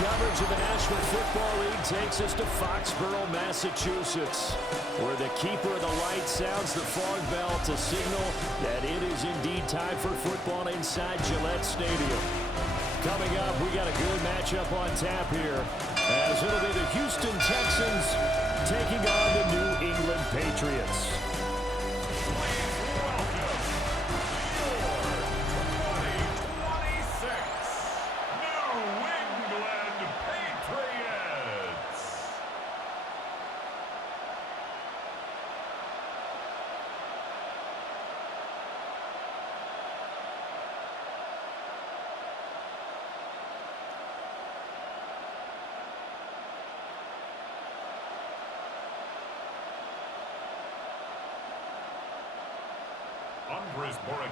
Coverage of the National Football League takes us to Foxborough, Massachusetts, where the keeper of the light sounds the fog bell to signal that it is indeed time for football inside Gillette Stadium. Coming up, we got a good matchup on tap here, as it'll be the Houston Texans taking on the New England Patriots.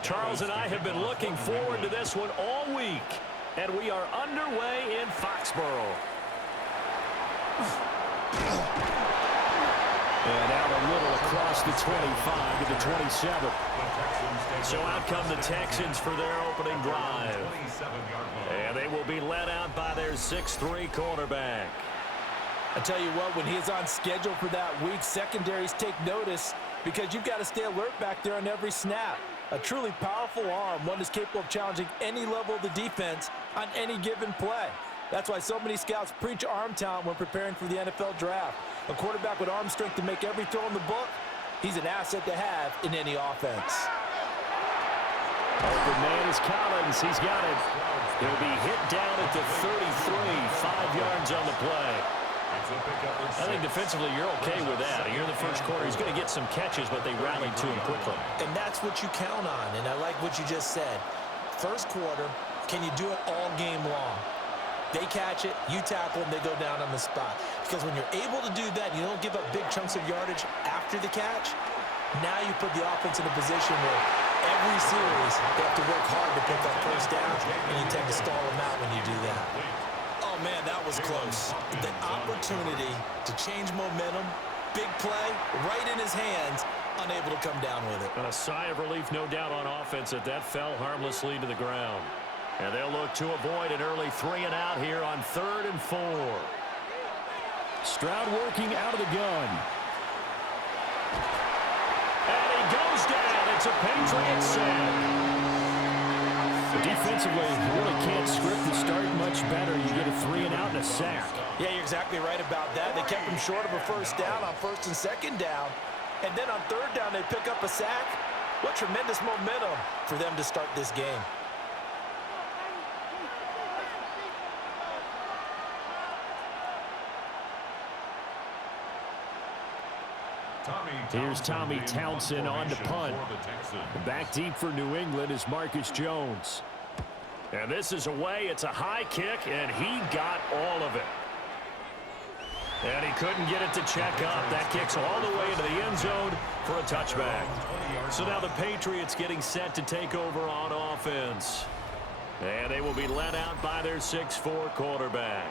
Charles and I have been looking forward to this one all week, and we are underway in Foxborough. And out a little across the 25 to the 27. So out come the Texans for their opening drive. And they will be led out by their 6'3" quarterback. I tell you what, when he's on schedule for that week, secondaries take notice because you've got to stay alert back there on every snap. A truly powerful arm, one that's capable of challenging any level of the defense on any given play. That's why so many scouts preach arm talent when preparing for the NFL draft. A quarterback with arm strength to make every throw in the book, he's an asset to have in any offense. Open man is Collins. He's got it. He'll be hit down at the 33, 5 yards on the play. I think defensively you're okay with that. Here in the first quarter, he's going to get some catches, but they rallied to him quickly. And that's what you count on, and I like what you just said. First quarter, can you do it all game long? They catch it, you tackle them, they go down on the spot. Because when you're able to do that, you don't give up big chunks of yardage after the catch. Now you put the offense in a position where every series they have to work hard to pick up first downs, and you tend to stall them out when you do that. Oh, man, that was close. The opportunity to change momentum, big play, right in his hands, unable to come down with it. And a sigh of relief, no doubt, on offense that fell harmlessly to the ground. And they'll look to avoid an early 3 and out here on 3rd and 4. Stroud working out of the gun. And he goes down. It's a Patriots sack. Defensively, you really can't script the start much better. You get a 3 and out and a sack. Yeah, you're exactly right about that. They kept him short of a first down on 1st and 2nd down. And then on 3rd down, they pick up a sack. What tremendous momentum for them to start this game. Here's Tommy Townsend on to punt. Back deep for New England is Marcus Jones. And this is away. It's a high kick, and he got all of it. And he couldn't get it to check up. That kicks all the way into the end zone for a touchback. So now the Patriots getting set to take over on offense. And they will be led out by their 6'4" quarterback.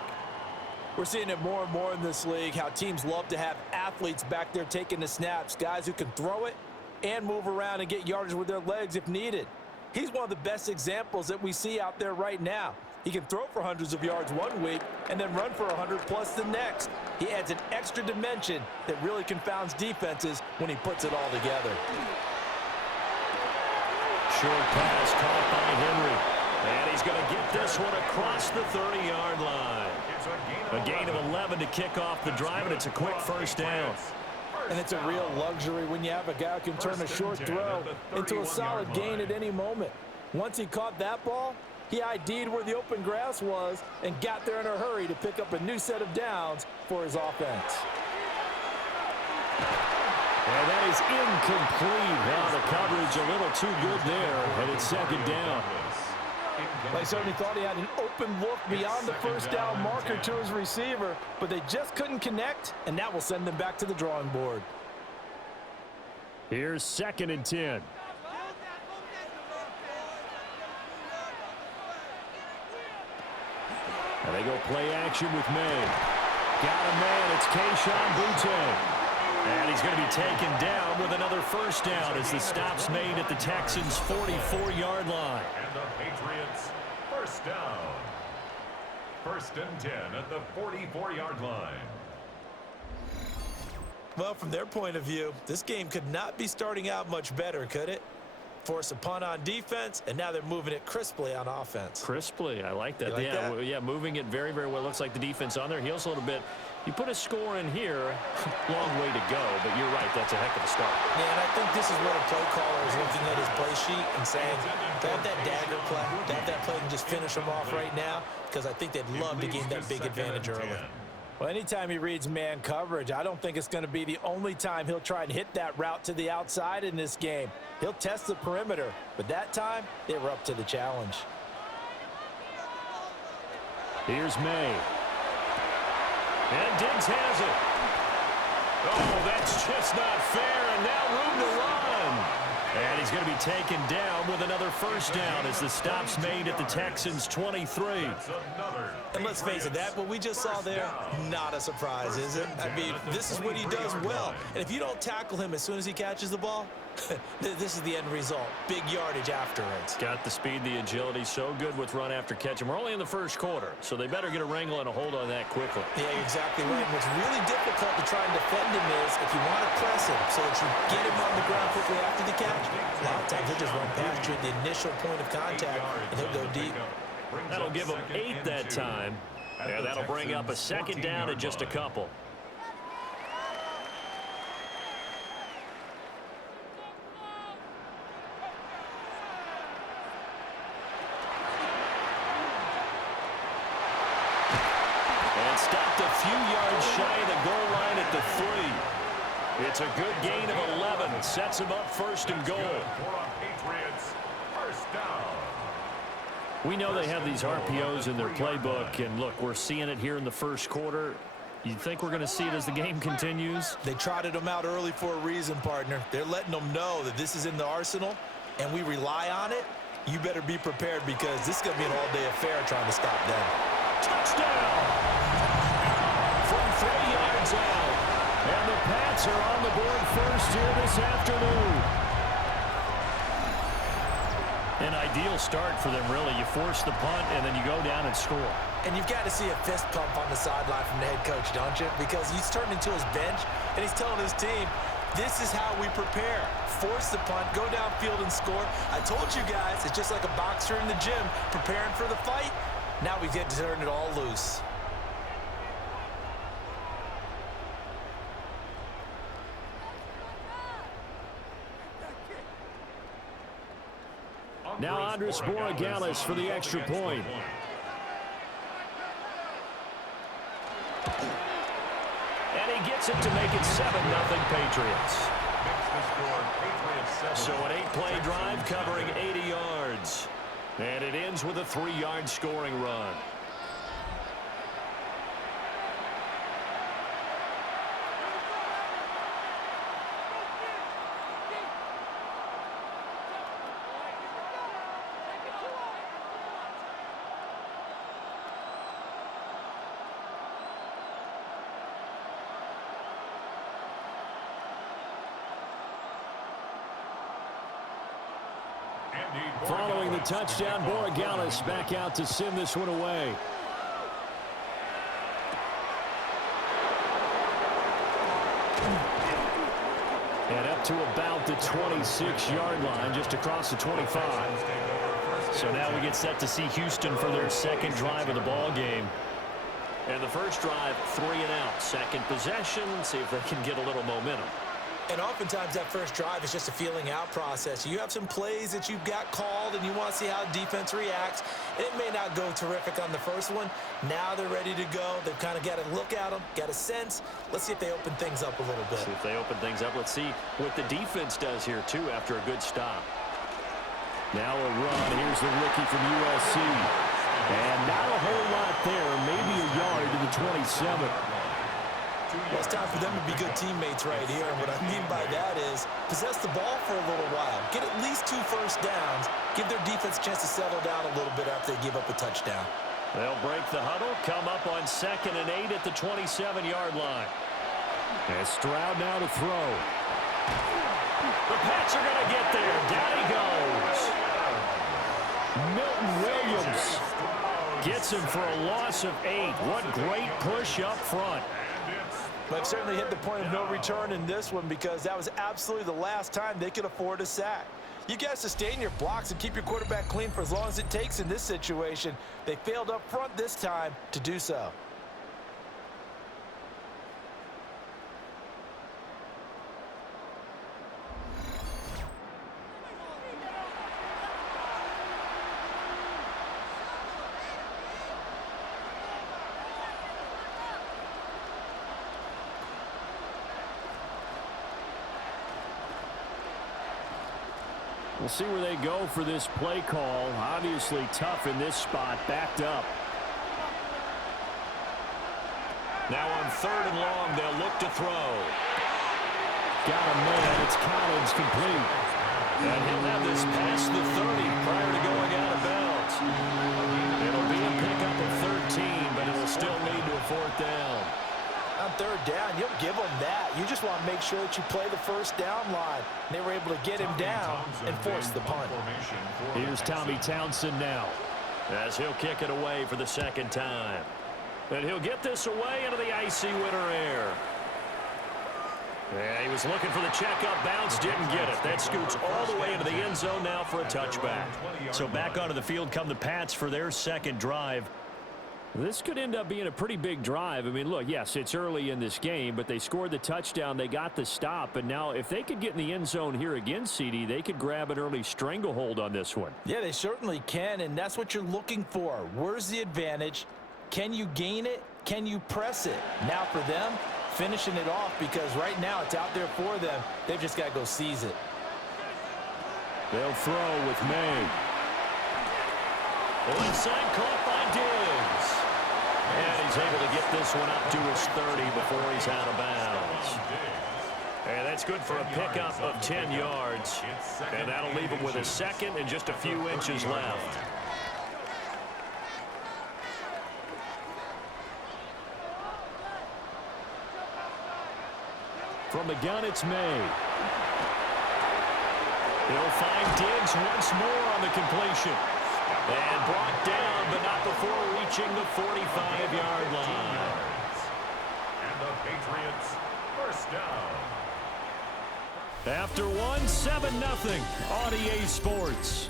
We're seeing it more and more in this league, how teams love to have athletes back there taking the snaps, guys who can throw it and move around and get yardage with their legs if needed. He's one of the best examples that we see out there right now. He can throw for hundreds of yards one week and then run for 100+ the next. He adds an extra dimension that really confounds defenses when he puts it all together. Short pass caught by Henry. And he's going to get this one across the 30-yard line. A gain of 11 to kick off the drive, and it's a quick first down. And it's a real luxury when you have a guy who can turn a short throw into a solid gain at any moment. Once he caught that ball, he ID'd where the open grass was and got there in a hurry to pick up a new set of downs for his offense. And that is incomplete. Now the coverage a little too good there, and it's 2nd down. They certainly thought he had an open look beyond the first down marker to his receiver, but they just couldn't connect, and that will send them back to the drawing board. Here's 2nd and 10. And they go play action with May. Got a man. It's Kayshon Boutte. And he's going to be taken down with another first down as the stop's made at the Texans' 44-yard line. And the Patriots first down. first and 10 at the 44-yard line. Well, from their point of view, this game could not be starting out much better, could it? Force a punt on defense, and now they're moving it crisply on offense. Crisply, I like that. Like that? Yeah, moving it very, very well. Looks like the defense on their heels a little bit. You put a score in here, long way to go, but you're right, that's a heck of a start. Yeah, and I think this is where the play caller is looking at his play sheet and saying, they have that dagger play, they have that play and just finish them off right now, because I think they'd love to gain that big advantage early. Well, anytime he reads man coverage, I don't think it's going to be the only time he'll try and hit that route to the outside in this game. He'll test the perimeter, but that time, they were up to the challenge. Here's May. And Diggs has it. Oh, that's just not fair, and now room to run. And he's going to be taken down with another first down as the stop's made at the Texans' 23. And let's face it, that what we just saw there, not a surprise, is it? I mean, this is what he does well. And if you don't tackle him as soon as he catches the ball, this is the end result. Big yardage afterwards. Got the speed, the agility, so good with run after catch. And we're only in the first quarter, so they better get a wrangle and a hold on that quickly. Yeah, you're exactly right. And what's really difficult to try and defend him is if you want to press him so that you get him on the ground quickly after the catch, a lot of times he'll just run past you at the initial point of contact, and he'll go deep. That'll give him 8 that time. And that'll bring up a second down and just a couple. And stopped a few yards shy of the goal line at the 3. It's a good gain of 11. Sets him up first and goal. We know they have these RPOs in their playbook, and look, we're seeing it here in the first quarter. You think we're going to see it as the game continues? They trotted them out early for a reason, partner. They're letting them know that this is in the arsenal, and we rely on it. You better be prepared because this is going to be an all-day affair trying to stop them. Touchdown! From 3 yards out. And the Pats are on the board first here this afternoon. An ideal start for them, really. You force the punt, and then you go down and score. And you've got to see a fist pump on the sideline from the head coach, don't you? Because he's turned into his bench, and he's telling his team, this is how we prepare. Force the punt, go downfield and score. I told you guys, it's just like a boxer in the gym preparing for the fight. Now we get to turn it all loose. Now Andres Borregales for the extra point. And he gets it to make it 7-0 Patriots. So an 8-play drive covering 80 yards. And it ends with a 3-yard scoring run. Following the touchdown, Borregales back out to send this one away. And up to about the 26-yard line, just across the 25. So now we get set to see Houston for their second drive of the ball game. And the first drive, 3 and out. Second possession, see if they can get a little momentum. And oftentimes that first drive is just a feeling out process. You have some plays that you've got called and you want to see how defense reacts. It may not go terrific on the first one. Now they're ready to go. They've kind of got to look at them, got a sense. Let's see if they open things up a little bit. See if they open things up. Let's see what the defense does here, too, after a good stop. Now a run. Here's the rookie from USC. And not a whole lot there. Maybe a yard to the 27. Well, it's time for them to be good teammates right here. And what I mean by that is possess the ball for a little while. Get at least 2 first downs. Give their defense a chance to settle down a little bit after they give up a touchdown. They'll break the huddle, come up on 2nd and 8 at the 27-yard line. And Stroud now to throw. The Pats are going to get there. Down he goes. Milton Williams gets him for a loss of 8. What great push up front. They've certainly hit the point of no return in this one because that was absolutely the last time they could afford a sack. You got to sustain your blocks and keep your quarterback clean for as long as it takes in this situation. They failed up front this time to do so. We'll see where they go for this play call. Obviously tough in this spot, backed up. Now on 3rd and long, they'll look to throw. Got a man. It's Collins complete. And he'll have this past the 30 prior to going out of bounds. It'll be a pickup of 13, but it'll still lead to a 4th down. On 3rd down, you don't give them that. You just want to make sure that you play the 1st down line. They were able to get him down and force the punt. Here's Tommy Townsend now as he'll kick it away for the 2nd time. And he'll get this away into the icy winter air. Yeah, he was looking for the checkup bounce, didn't get it. That scoots all the way into the end zone now for a touchback. So back onto the field come the Pats for their 2nd drive. This could end up being a pretty big drive. I mean, look, yes, it's early in this game, but they scored the touchdown. They got the stop. And now if they could get in the end zone here again, CD, they could grab an early stranglehold on this one. Yeah, they certainly can, and that's what you're looking for. Where's the advantage? Can you gain it? Can you press it? Now for them, finishing it off because right now it's out there for them. They've just got to go seize it. They'll throw with May. The left side caught by Diggs. And he's able to get this one up to his 30 before he's out of bounds. And that's good for a pickup of 10 yards. And that'll leave him with a 2nd and just a few inches left. From the gun, it's May. He'll find Diggs once more on the completion. And brought down, but not before reaching the 45-yard line. And the Patriots, 1st down. After one, 7-0 on EA Sports.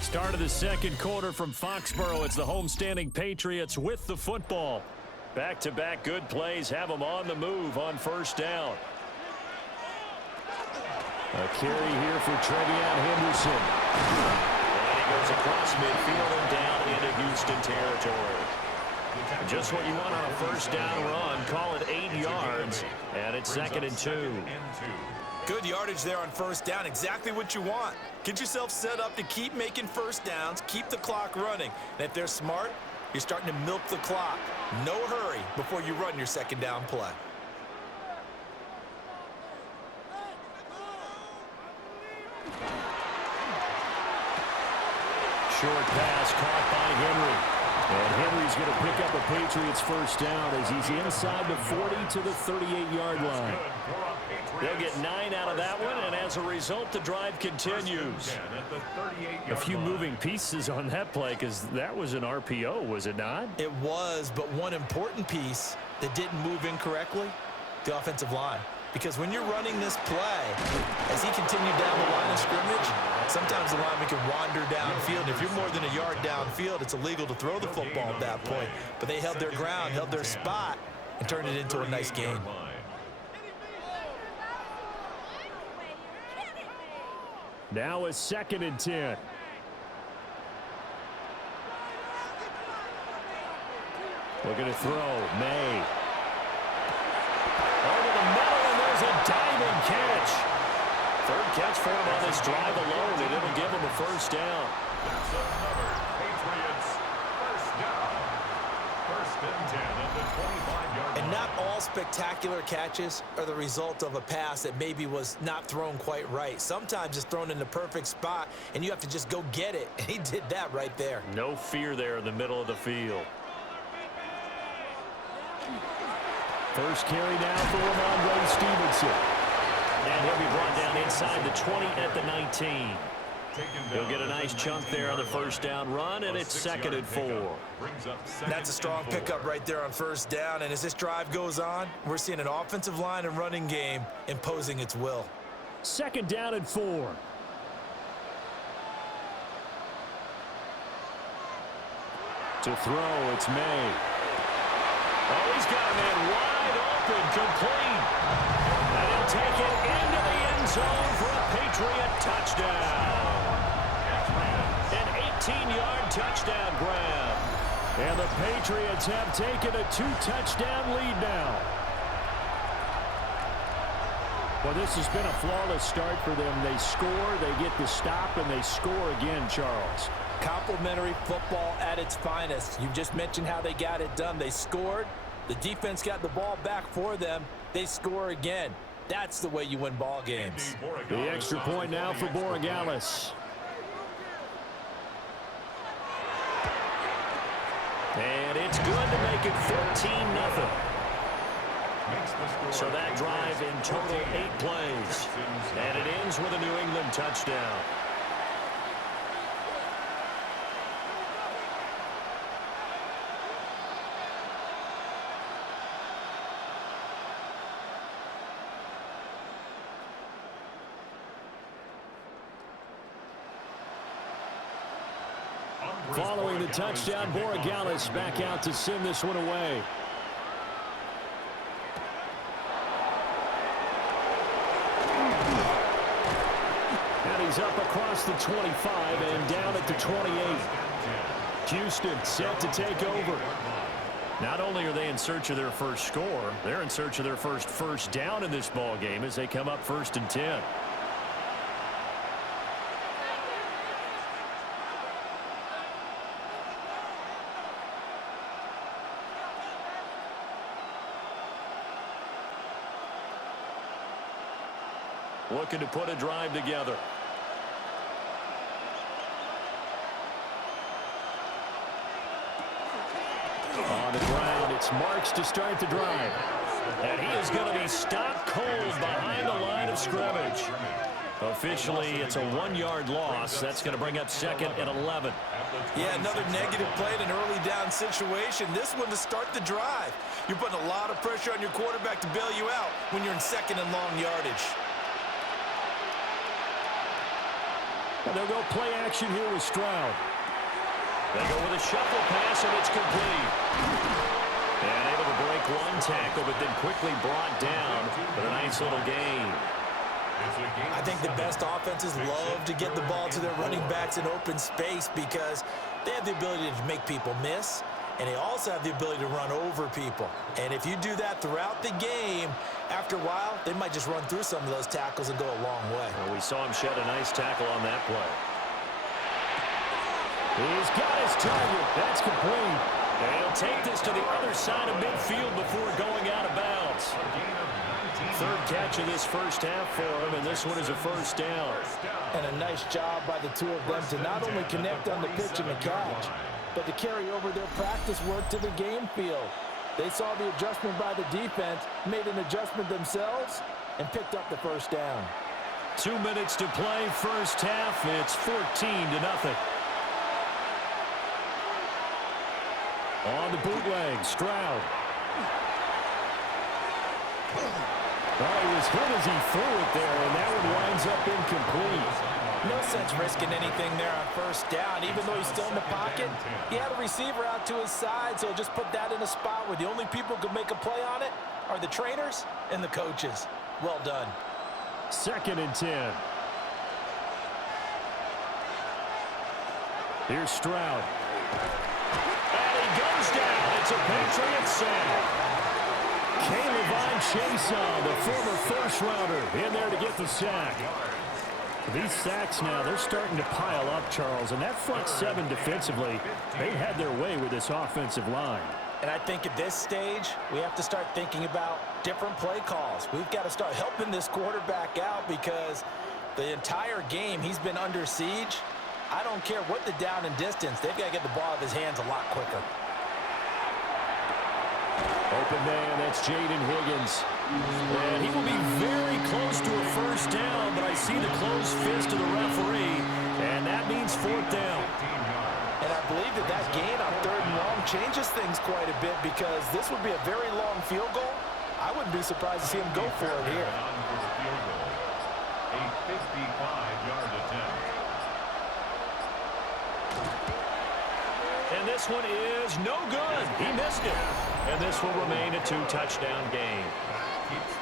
Start of the 2nd quarter from Foxborough. It's the homestanding Patriots with the football. Back-to-back good plays have them on the move on 1st down. A carry here for Trevion Henderson. And he goes across midfield and down into Houston territory. Just what you want on a 1st down run. Call it 8 yards, and it's 2nd and 2. Good yardage there on 1st down. Exactly what you want. Get yourself set up to keep making 1st downs, keep the clock running. And if they're smart, you're starting to milk the clock. No hurry before you run your 2nd down play. Short pass caught by Henry. And Henry's going to pick up a Patriots 1st down as he's inside the 40 to the 38-yard line. They'll get 9 out of that one, and as a result, the drive continues. A few moving pieces on that play because that was an RPO, was it not? It was, but one important piece that didn't move incorrectly, the offensive line. Because when you're running this play, as he continued down the line of scrimmage, sometimes the lineman can wander downfield. If you're more than a yard downfield, it's illegal to throw the football at that point. But they held their ground, held their spot, and turned it into a nice game. Now a 2nd and 10. Looking to throw. May. Over the middle, and there's a diving catch. 3rd catch for him on this drive alone, and it'll give him a 1st down. That's another Patriots 1st down. 1st and 10 at the 25-yard line. And not all spectacular catches are the result of a pass that maybe was not thrown quite right. Sometimes it's thrown in the perfect spot, and you have to just go get it. And he did that right there. No fear there in the middle of the field. First carry now for Ramondre Stevenson. And he'll be brought down inside the 20 at the 19. He'll get a nice chunk there on the first down run, and it's 2nd and 4. That's a strong pickup right there on first down, and as this drive goes on, we're seeing an offensive line and running game imposing its will. 2nd down and 4. To throw, it's May. Oh, he's got a man wide open, complete. And he'll take it into the end zone for a Patriot touchdown. An 18-yard touchdown grab. And the Patriots have taken a 2-touchdown lead now. Well, this has been a flawless start for them. They score, they get the stop, and they score again, Charles. Complimentary football at its finest. You just mentioned how they got it done. They scored. The defense got the ball back for them. They score again. That's the way you win ball games. The extra point now for Borregales. And it's good to make it 14-0. So that drive in total 8 plays. And it ends with a New England touchdown. Following the touchdown, Borregales back out to send this one away. And he's up across the 25 and down at the 28. Houston set to take over. Not only are they in search of their first score, they're in search of their first down in this ball game as they come up 1st and 10. Looking to put a drive together. On the ground, it's Marks to start the drive. And he is going to be stopped cold behind the line of scrimmage. Officially, it's a 1-yard loss. That's going to bring up 2nd and 11. Yeah, another negative play in an early down situation. This one to start the drive. You're putting a lot of pressure on your quarterback to bail you out when you're in 2nd and long yardage. And they'll go play action here with Stroud. They go with a shuffle pass, and it's complete. And able to break one tackle, but then quickly brought down with a nice little gain. I think the best offenses love to get the ball to their running backs in open space because they have the ability to make people miss, and they also have the ability to run over people. And if you do that throughout the game, after a while, they might just run through some of those tackles and go a long way. Well, we saw him shed a nice tackle on that play. He's got his target. That's complete. And he'll take this to the other side of midfield before going out of bounds. 3rd catch of this first half for him, and this one is a 1st down. And a nice job by the two of them to not only connect on the pitch and the catch, but to carry over their practice work to the game field. They saw the adjustment by the defense, made an adjustment themselves, and picked up the 1st down. 2 minutes to play, first half. It's 14-0. On the bootleg, Stroud. Oh, he was hit as he threw it there, and that one winds up incomplete. No sense risking anything there on 1st down. Even though he's still in the pocket, he had a receiver out to his side, so just put that in a spot where the only people who can make a play on it are the trainers and the coaches. Well done. 2nd and 10. Here's Stroud. And he goes down. It's a Patriot sack. Caleb Chason, the former first-rounder, in there to get the sack. These sacks now, they're starting to pile up, Charles, and that front 7 defensively, they had their way with this offensive line. And I think at this stage, we have to start thinking about different play calls. We've got to start helping this quarterback out because the entire game he's been under siege. I don't care what the down and distance. They've got to get the ball out of his hands a lot quicker. Open man, that's Jaden Higgins. And he will be very close to a first down, but I see the closed fist of the referee, and that means fourth down. And I believe that gain on 3rd and long changes things quite a bit because this would be a very long field goal. I wouldn't be surprised to see him go for it here. A 55-yard attempt. And this one is no good. He missed it. And this will remain a 2-touchdown game.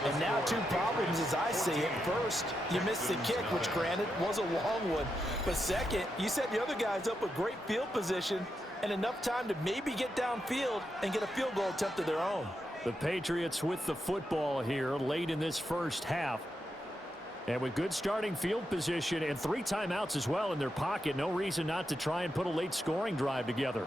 And now 2 problems as I see it. First, you missed the kick, which granted was a long one. But second, you set the other guys up with great field position and enough time to maybe get downfield and get a field goal attempt of their own. The Patriots with the football here late in this first half. And with good starting field position and 3 timeouts as well in their pocket, no reason not to try and put a late scoring drive together.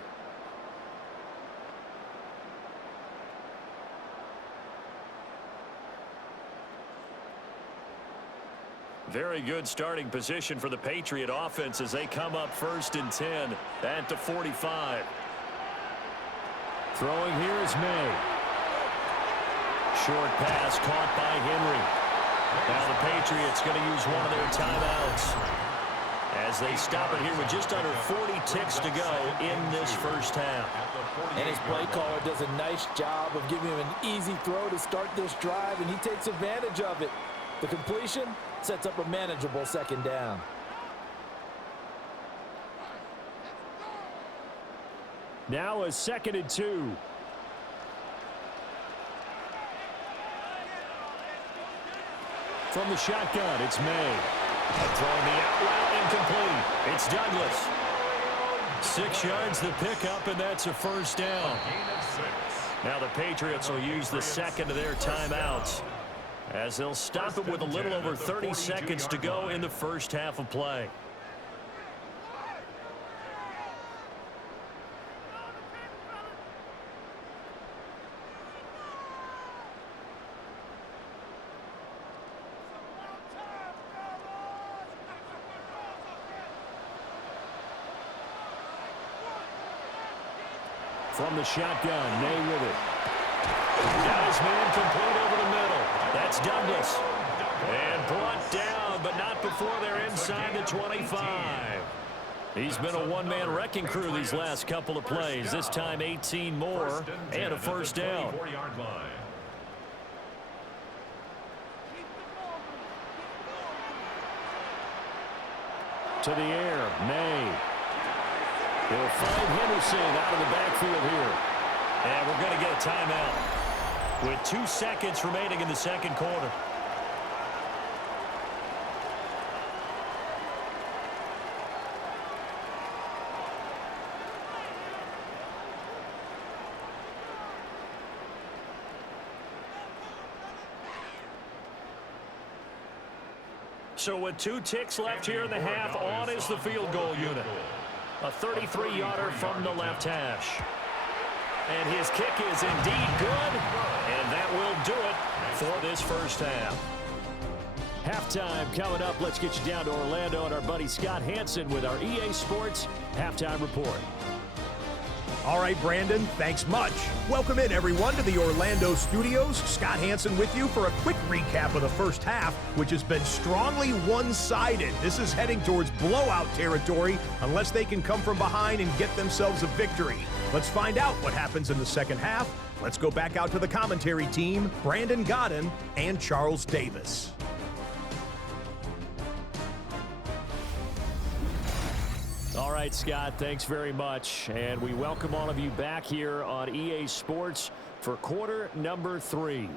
Very good starting position for the Patriot offense as they come up 1st and 10 at the 45. Throwing here is May. Short pass caught by Henry. Now the Patriots going to use one of their timeouts as they stop it here with just under 40 ticks to go in this first half. And his play caller does a nice job of giving him an easy throw to start this drive, and he takes advantage of it. The completion sets up a manageable 2nd down. Now a 2nd and 2. From the shotgun, it's May. Throwing the out route incomplete. It's Douglas. 6 yards the pickup, and that's a first down. Now the Patriots will use the 2nd of their timeouts as they'll stop it with a little over 30 seconds to go in the first half of play. From the shotgun, May with it. Got his man complete over the middle. That's Douglas. And brought down, but not before they're inside the 25. He's been a one-man wrecking crew these last couple of plays. This time 18 more and a first down. To the air, May. He'll find Henderson out of the backfield here. And we're going to get a timeout with 2 seconds remaining in the second quarter. So with 2 ticks left here in the half, on is the field goal unit. A 33-yarder from the left hash. And his kick is indeed good, and that will do it for this first half. Halftime coming up. Let's get you down to Orlando and our buddy Scott Hansen with our EA Sports Halftime Report. All right, Brandon, thanks much. Welcome in, everyone, to the Orlando studios. Scott Hansen with you for a quick recap of the first half, which has been strongly one-sided. This is heading towards blowout territory unless they can come from behind and get themselves a victory. Let's find out what happens in the second half. Let's go back out to the commentary team, Brandon Godden and Charles Davis. All right, Scott, thanks very much. And we welcome all of you back here on EA Sports for quarter number 3.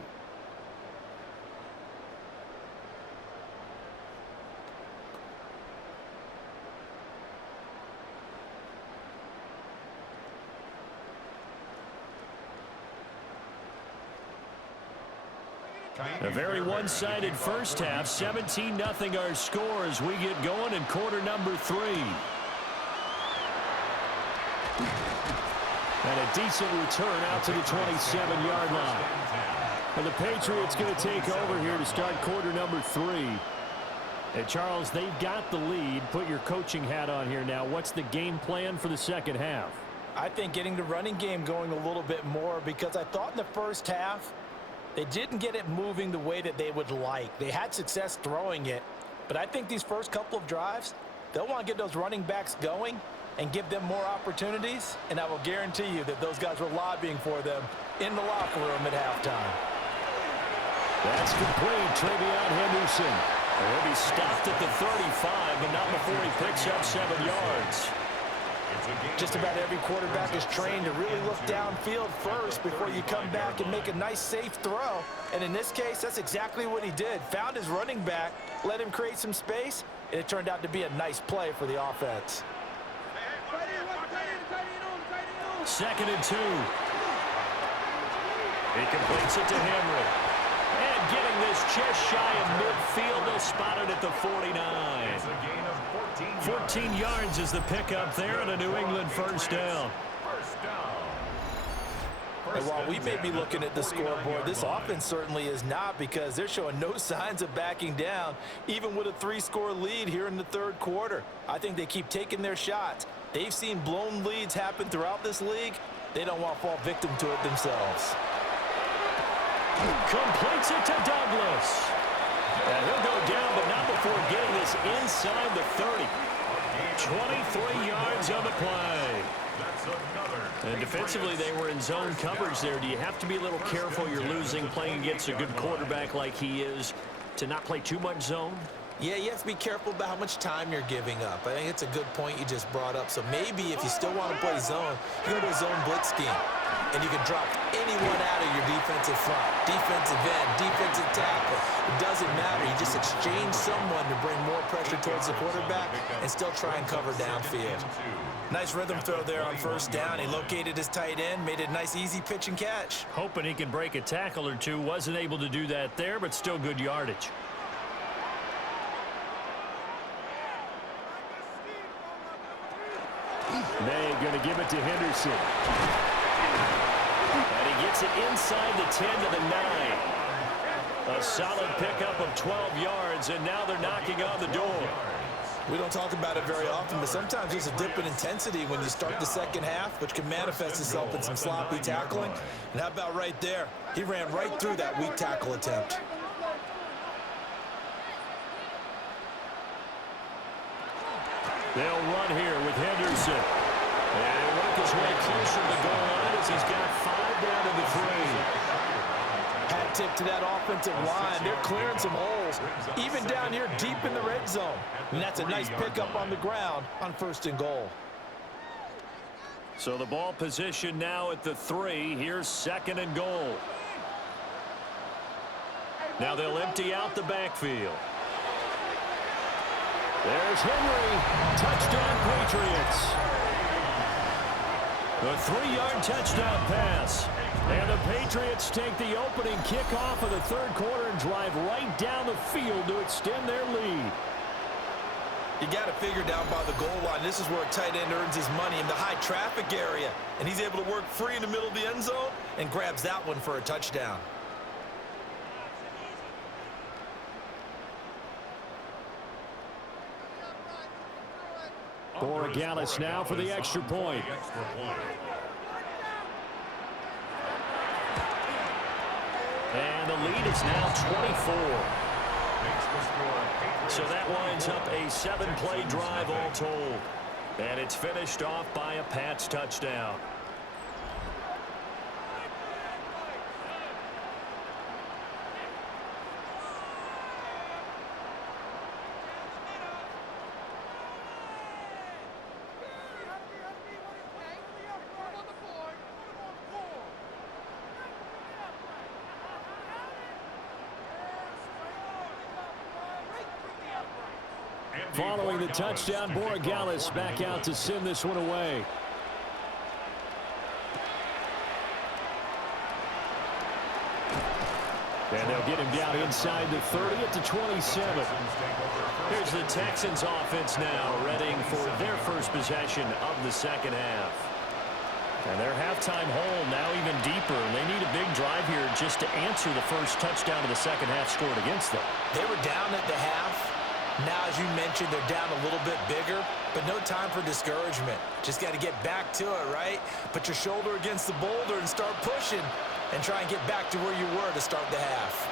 A very one-sided first half, 17-0 our score as we get going in quarter number 3. And a decent return out to the 27-yard line. And the Patriots going to take over here to start quarter number 3. And Charles, they've got the lead. Put your coaching hat on here now. What's the game plan for the second half? I think getting the running game going a little bit more, because I thought in the first half they didn't get it moving the way that they would like. They had success throwing it, but I think these first couple of drives, they'll want to get those running backs going and give them more opportunities, and I will guarantee you that those guys were lobbying for them in the locker room at halftime. That's complete. Travion Henderson. He'll be stopped at the 35, but not before he picks up 7 yards. Just about every quarterback is trained to really look downfield first before you come back and make a nice, safe throw. And in this case, that's exactly what he did. Found his running back, let him create some space, and it turned out to be a nice play for the offense. 2nd and 2. He completes it to Henry. And getting this just shy of midfield, they'll spot it at the 49. 14 yards is the pickup there, and a New England first down. And while we may be looking at the scoreboard, this offense certainly is not, because they're showing no signs of backing down, even with a 3-score lead here in the third quarter. I think they keep taking their shots. They've seen blown leads happen throughout this league. They don't want to fall victim to it themselves. Completes it to Douglas. And he'll go down, but not before getting this inside the 30. 23 yards on the play. And defensively, they were in zone coverage there. Do you have to be a little careful? You're losing, playing against a good quarterback like he is, to not play too much zone? Yeah, you have to be careful about how much time you're giving up. I think it's a good point you just brought up. So maybe if you still want to play zone, you go to a zone blitz scheme. And you can drop anyone out of your defensive front, defensive end, defensive tackle. It doesn't matter. You just exchange someone to bring more pressure towards the quarterback and still try and cover downfield. Nice rhythm throw there on first down. He located his tight end, made it a nice, easy pitch and catch. Hoping he can break a tackle or two. Wasn't able to do that there, but still good yardage. May going to give it to Henderson. And he gets it inside the 10 to the 9. A solid pickup of 12 yards, and now they're knocking on the door. We don't talk about it very often, but sometimes there's a dip in intensity when you start the second half, which can manifest itself in some sloppy tackling. And how about right there? He ran right through that weak tackle attempt. They'll run here with Henderson. And he'll work his way closer to the goal line as he's got 5 down to the 3. Hat tip to that offensive line. They're clearing some holes, even down here deep in the red zone. And that's a nice pickup on the ground on 1st and goal. So the ball position now at the 3. Here's 2nd and goal. Now they'll empty out the backfield. There's Henry. Touchdown, Patriots. A 3-yard touchdown pass. And the Patriots take the opening kickoff of the third quarter and drive right down the field to extend their lead. You got to figure down by the goal line. This is where a tight end earns his money, in the high traffic area. And he's able to work free in the middle of the end zone and grabs that one for a touchdown. Borregales now for the extra point. And the lead is now 24. So that winds up a 7-play drive all told. And it's finished off by a Pats touchdown. Following the touchdown, Borregales back out to send this one away. And they'll get him down inside the 30 at the 27. Here's the Texans offense now, readying for their first possession of the second half. And their halftime hole now even deeper. They need a big drive here just to answer the first touchdown of the second half scored against them. They were down at the half. Now, as you mentioned, they're down a little bit bigger, but no time for discouragement. Just got to get back to it, right? Put your shoulder against the boulder and start pushing and try and get back to where you were to start the half.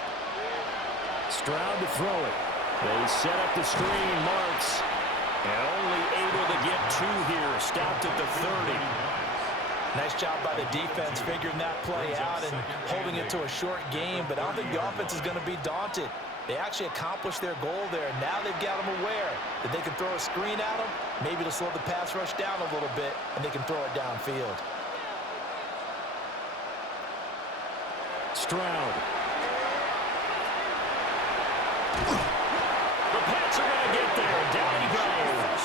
Stroud to throw it. They set up the screen, Marks, and only able to get 2 here. Stopped at the 30. Nice job by the defense figuring that play out and holding it to a short game, but I don't think the offense is going to be daunted. They actually accomplished their goal there. Now they've got them aware that they can throw a screen at them, maybe to slow the pass rush down a little bit, and they can throw it downfield. Stroud. The Pats are going to get there. Down he goes.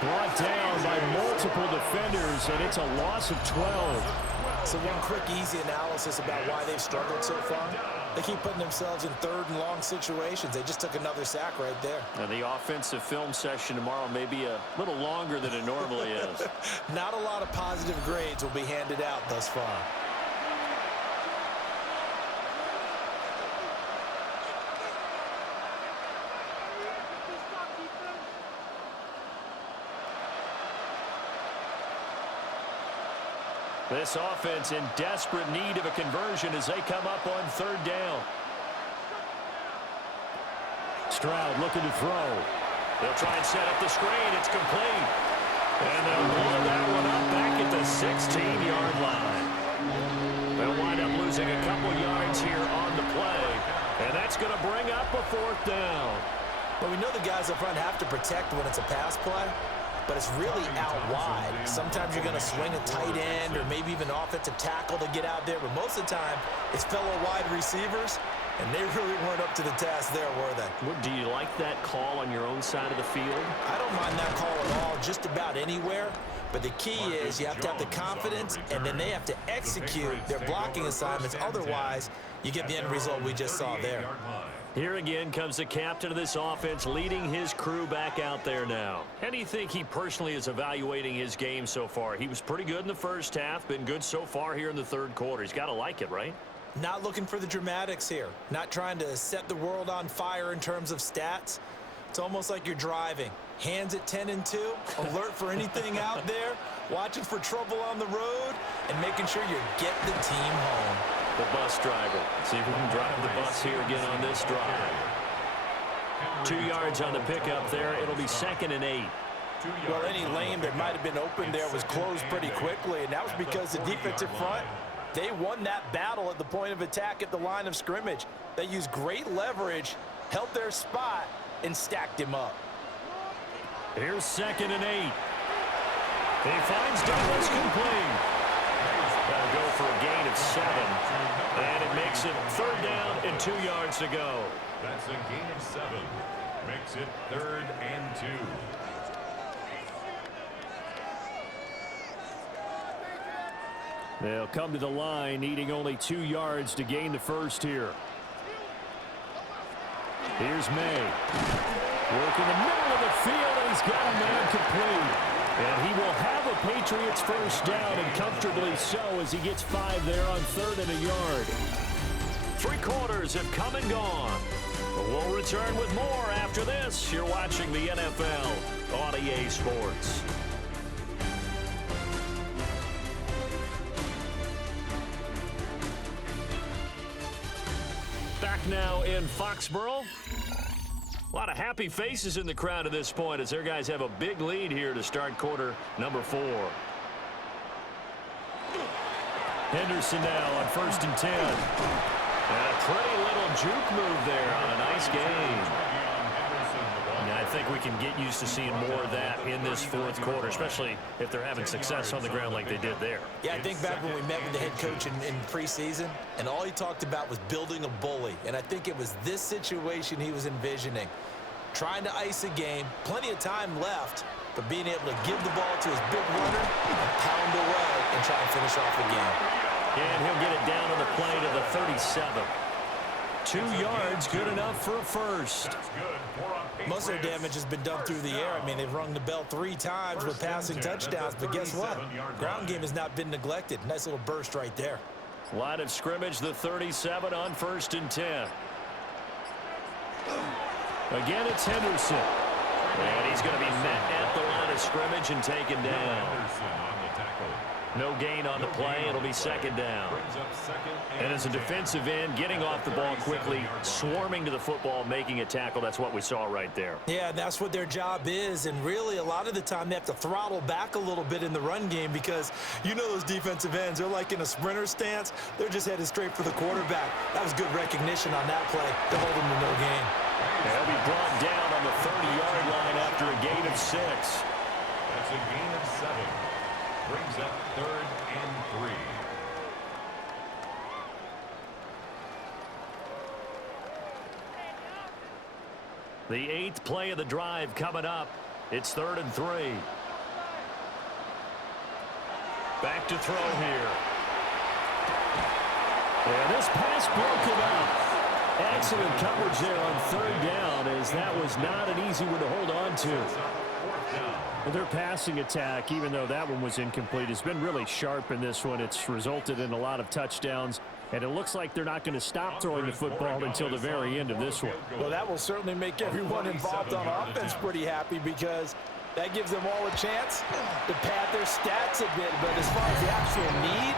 Brought down by multiple defenders, and it's a loss of 12. So one quick, easy analysis about why they've struggled so far. They keep putting themselves in third and long situations. They just took another sack right there. And the offensive film session tomorrow may be a little longer than it normally is. Not a lot of positive grades will be handed out thus far. This offense in desperate need of a conversion as they come up on third down. Stroud looking to throw. They'll try and set up the screen. It's complete. And they'll blow that one up back at the 16-yard line. They'll wind up losing a couple yards here on the play. And that's going to bring up a 4th down. But we know the guys up front have to protect when it's a pass play. But it's really out wide. Sometimes you're going to swing a tight end or maybe even offensive tackle to get out there. But most of the time, it's fellow wide receivers, and they really weren't up to the task there, were they? Do you like that call on your own side of the field? I don't mind that call at all, just about anywhere. But the key is you have to have the confidence, and then they have to execute their blocking assignments. Otherwise, you get the end result we just saw there. Here again comes the captain of this offense leading his crew back out there now. How do you think he personally is evaluating his game so far? He was pretty good in the first half, been good so far here in the third quarter. He's got to like it, right? Not looking for the dramatics here. Not trying to set the world on fire in terms of stats. It's almost like you're driving. Hands at 10 and 2, alert for anything out there, watching for trouble on the road, and making sure you get the team home. The bus driver. See if we can drive the bus here again on this drive. 2 yards on the pickup there. It'll be 2nd and 8. Well, any lane that might have been open there was closed pretty quickly, and that was because the defensive front, they won that battle at the point of attack at the line of scrimmage. They used great leverage, held their spot, and stacked him up. Here's 2nd and 8. He finds Douglas complete. That'll go for a gain of 7. And it makes it 3rd down and 2 yards to go. That's a gain of 7. Makes it 3rd and 2. They'll come to the line, needing only 2 yards to gain the first here. Here's May. Working the middle of the field, and he's got a man complete. And he will have a Patriots first down, and comfortably so, as he gets 5 there on 3rd and a yard. 3 quarters have come and gone. But we'll return with more after this. You're watching the NFL on EA Sports. Back now in Foxborough. A lot of happy faces in the crowd at this point as their guys have a big lead here to start quarter number 4. Henderson now on 1st and 10. And a pretty little juke move there on a nice game. And I think we can get used to seeing more of that in this 4th quarter, especially if they're having success on the ground like they did there. Yeah, I think back when we met with the head coach in preseason, and all he talked about was building a bully. And I think it was this situation he was envisioning. Trying to ice a game, plenty of time left, but being able to give the ball to his big runner and pound away and try and finish off the game. And he'll get it down on the play to the 37. 2 yards, good enough for a first. Most of their damage has been done through the air. I mean, they've rung the bell 3 times with passing touchdowns, but guess what? Ground game has not been neglected. Nice little burst right there. Line of scrimmage, the 37 on 1st and 10. Again, it's Henderson. And he's going to be met at the line of scrimmage and taken down. No gain on the play. It'll be 2nd down. And as a defensive end, getting off the ball quickly, swarming to the football, making a tackle. That's what we saw right there. Yeah, that's what their job is. And really, a lot of the time, they have to throttle back a little bit in the run game because you know those defensive ends, they're like in a sprinter stance. They're just headed straight for the quarterback. That was good recognition on that play to hold them to no gain. They'll be brought down on the 30-yard line after a gain of 6. That's a gain of 7. Brings up 3rd and 3. The 8th play of the drive coming up. It's 3rd and 3. Back to throw here. And this pass broken up. Excellent coverage there on 3rd down, as that was not an easy one to hold on to. Well, their passing attack, even though that one was incomplete, has been really sharp in this one. It's resulted in a lot of touchdowns, and it looks like they're not going to stop throwing the football until the very end of this one. Well, that will certainly make everyone involved on offense pretty happy because that gives them all a chance to pad their stats a bit. But as far as the actual need,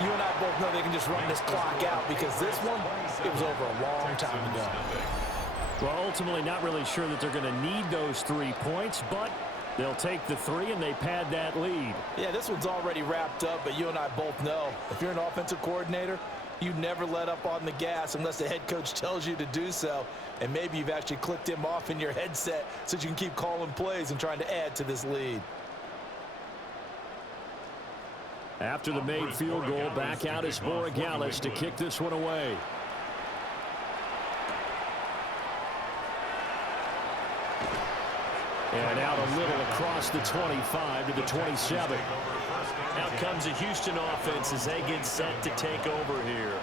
you and I both know they can just run this clock out because this one, it was over a long time ago. Well, ultimately not really sure that they're going to need those 3 points, but they'll take the 3 and they pad that lead. Yeah, this one's already wrapped up, but you and I both know if you're an offensive coordinator, you never let up on the gas unless the head coach tells you to do so. And maybe you've actually clicked him off in your headset so you can keep calling plays and trying to add to this lead. After the made field goal, back out is Borregales to kick this one away. And out a little across the 25 to the 27. Out comes the Houston offense as they get set to take over here.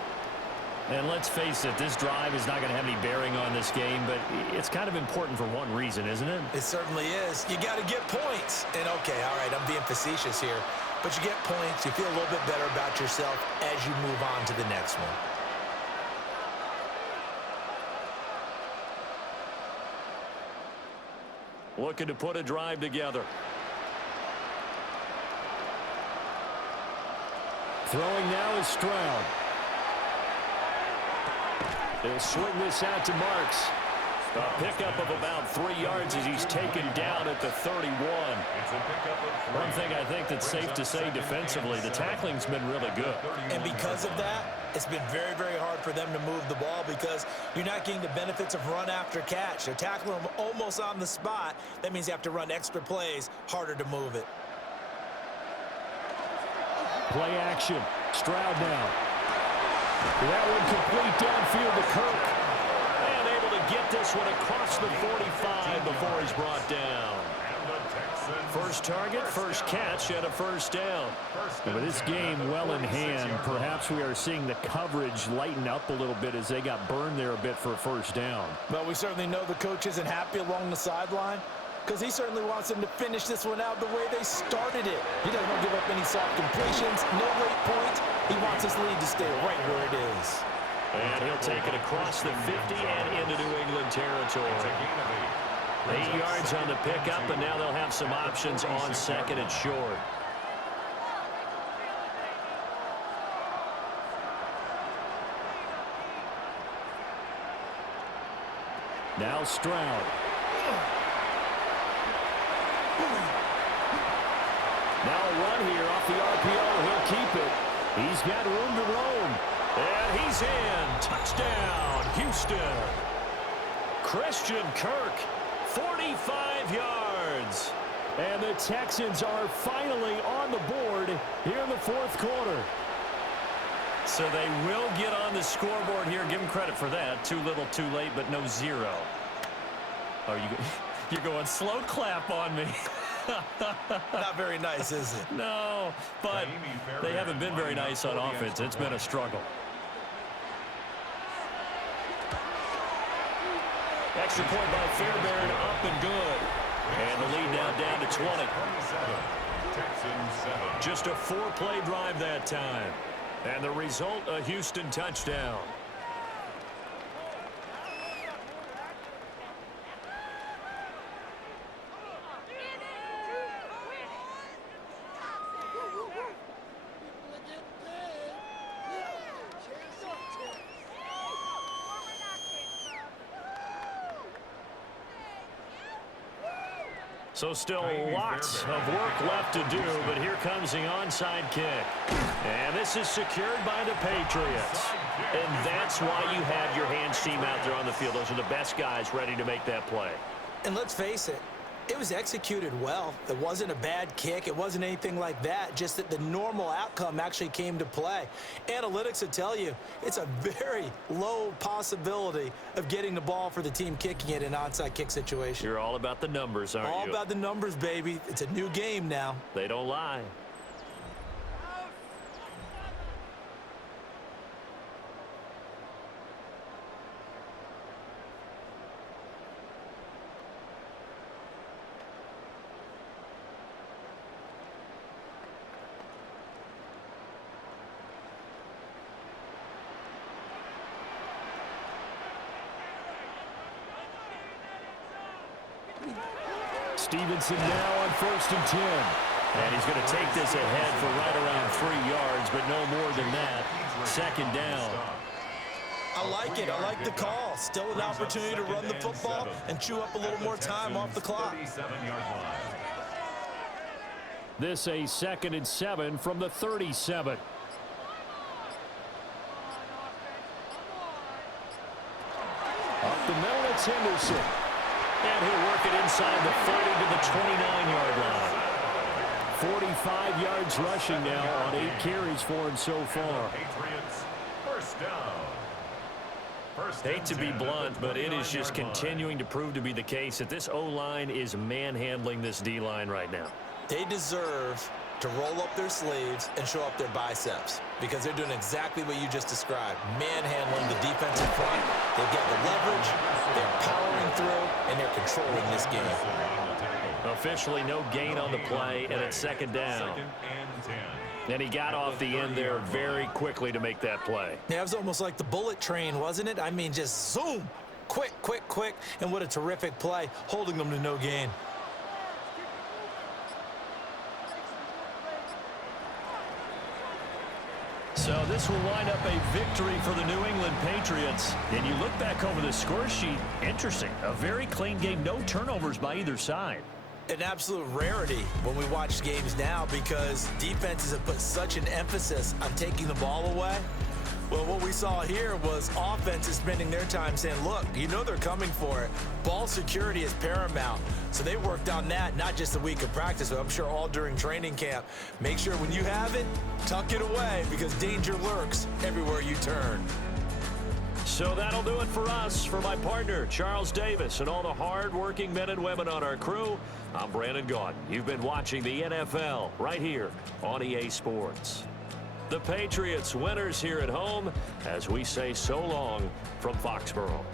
And let's face it, this drive is not going to have any bearing on this game, but it's kind of important for one reason, isn't it? It certainly is. You got to get points. And, okay, all right, I'm being facetious here. But you get points, you feel a little bit better about yourself as you move on to the next one. Looking to put a drive together. Throwing now is Stroud. They'll swing this out to Marks. A pickup of about 3 yards as he's taken down at the 31. One thing I think that's safe to say defensively, the tackling's been really good. And because of that, it's been very, very hard for them to move the ball because you're not getting the benefits of run after catch. They're tackling them almost on the spot. That means you have to run extra plays, harder to move it. Play action. Stroud now. That one complete downfield to Kirk. And able to get this one across the 45 before he's brought down. First target, first catch, and a first down. And with this game well in hand, perhaps we are seeing the coverage lighten up a little bit as they got burned there a bit for a first down. But we certainly know the coach isn't happy along the sideline because he certainly wants them to finish this one out the way they started it. He doesn't want to give up any soft completions, no late points. He wants his lead to stay right where it is. And he'll take it across the 50 and into New England territory. 8 yards on the pickup, and now they'll have some options on second and short. Now Stroud. Now a run here off the RPO. He'll keep it. He's got room to roam. And he's in. Touchdown, Houston. Christian Kirk, 45 yards. And the Texans are finally on the board here in the fourth quarter. So they will get on the scoreboard here. Give them credit for that. Too little, too late, but no zero. Oh, you're going slow clap on me. Not very nice, is it? No, but they haven't been very nice on offense. It's been a struggle. Extra point by Fairbairn, up and good. And the lead now down to 20. Just a 4-play drive that time. And the result, a Houston touchdown. So still lots of work left to do, but here comes the onside kick. And this is secured by the Patriots. And that's why you have your hands team out there on the field. Those are the best guys ready to make that play. And let's face it, it was executed well. It wasn't a bad kick. It wasn't anything like that, just that the normal outcome actually came to play. Analytics will tell you it's a very low possibility of getting the ball for the team kicking it in an onside kick situation. You're all about the numbers, aren't you? All about the numbers, baby. It's a new game now. They don't lie. Stevenson now on 1st and 10. And he's going to take this ahead for right around 3 yards, but no more than that. 2nd down. I like it. I like the call. Still an opportunity to run the football and chew up a little more time off the clock. This a 2nd and 7 from the 37. Up the middle, it's Henderson. And he'll work it inside the 30 to the 29-yard line. 45 yards rushing now on 8 carries for him so far. Hate to be blunt, but it is just continuing to prove to be the case that this O-line is manhandling this D-line right now. They deserve to roll up their sleeves and show up their biceps because they're doing exactly what you just described, manhandling the defensive front. They've got the leverage, they're powering through, and they're controlling this game. Officially no gain on the play, and it's 2nd down. And he got off the end there very quickly to make that play. Yeah, it was almost like the bullet train, wasn't it? I mean, just zoom, quick, quick, quick, and what a terrific play, holding them to no gain. So this will wind up a victory for the New England Patriots. And you look back over the score sheet, interesting. A very clean game, no turnovers by either side. An absolute rarity when we watch games now because defenses have put such an emphasis on taking the ball away. Well, what we saw here was offenses spending their time saying, look, you know they're coming for it. Ball security is paramount. So they worked on that, not just a week of practice, but I'm sure all during training camp. Make sure when you have it, tuck it away because danger lurks everywhere you turn. So that'll do it for us. For my partner, Charles Davis, and all the hard-working men and women on our crew, I'm Brandon Gaudin. You've been watching the NFL right here on EA Sports. The Patriots winners here at home as we say so long from Foxborough.